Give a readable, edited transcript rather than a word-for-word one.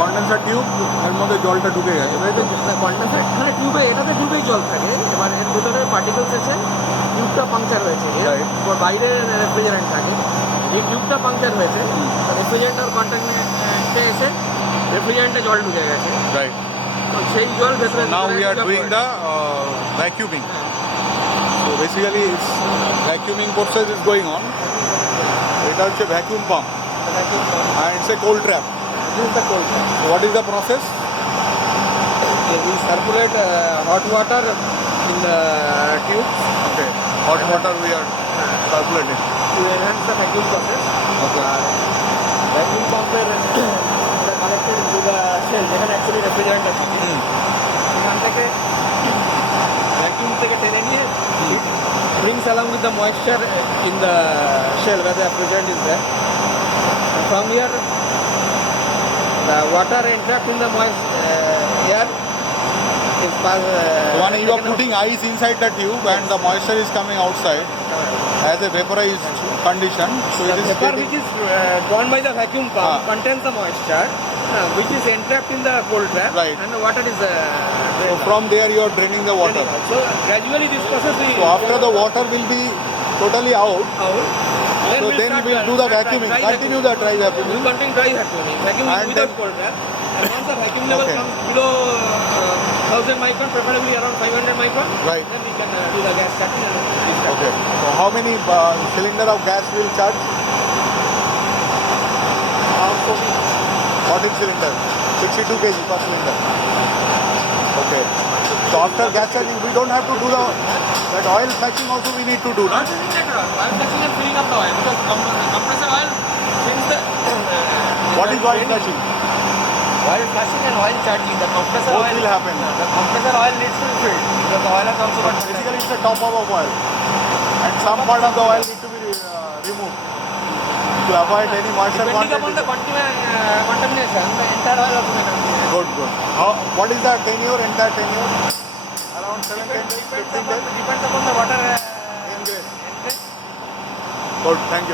Condenser tube এর মধ্যে জলটা ঢুকে গেছে তাই তো? কন্ডেন্সার এখানে টিউবে, এটাতে টিউবেই জল থাকে, এবার এর ভিতরে পার্টিকেলস এসে টিউবটা পাংচার হয়েছে, Right. বাইরে রেফ্রিজারেন্ট থাকে, এই টিউবটা পাংচার হয়েছে, রেফ্রিজারেন্টের কন্টেন্টে এসে রেফ্রিজারেন্টে জল ঢুকে গেছে, রাইট। তো সেই জল ভেতরে now we are doing the vacuuming. So basically it's vacuuming process is going on. এটা হচ্ছে vacuum pump and it's a cold trap. This is the cold trap. What is the process? We circulate hot water in the tubes okay, hot water we are circulating. to enhance the vacuum process. Okay. আর vacuum pump-এর connected to the shell, যেখানে actually refrigerant আছে, এখান থেকে vacuum থেকে টেনে নিয়ে brings along with the moisture in the shell where the refrigerant is there. And from here, the water entrapped in the moist air is One you are putting ice inside the tube and the moisture is coming outside as a vaporized condition. So the it is vapor getting, which is drawn by the vacuum pump contains the moisture which is entrapped in the cold trap, Right. and the water is so drained from there you are draining the out. water. So gradually this process will So after the water will be totally out, out. so then we'll do the vacuuming. Continue the dry We vacuuming. will continue dry vacuuming. Vacuuming And without then- cold trap. And once the vacuum level Okay. comes below 1000 micron, preferably around 500 micron, Right. then we can do the gas starting and restart. Okay. So how many cylinder of gas will charge? 14 cylinder, 62 kg per cylinder. Okay. So after gas charging, we don't have to do that oil fetching also we need to do, no? Not using that oil. Oil fetching and filling up the oil, because compressor oil brings the What is oil fetching? oil flushing and oil charging. The compressor Both oil will happen. The compressor oil needs to be filled because the oil has also got Basically, it's a top up of oil, and some part of the oil need to be removed to avoid any moisture depending upon the contamination. The entire oil also may contaminate. Good, good. What is the tenure? Entire tenure? Around 7, 10 days, 15 days. Depends upon the water Ingress. ingress. Good. Thank you.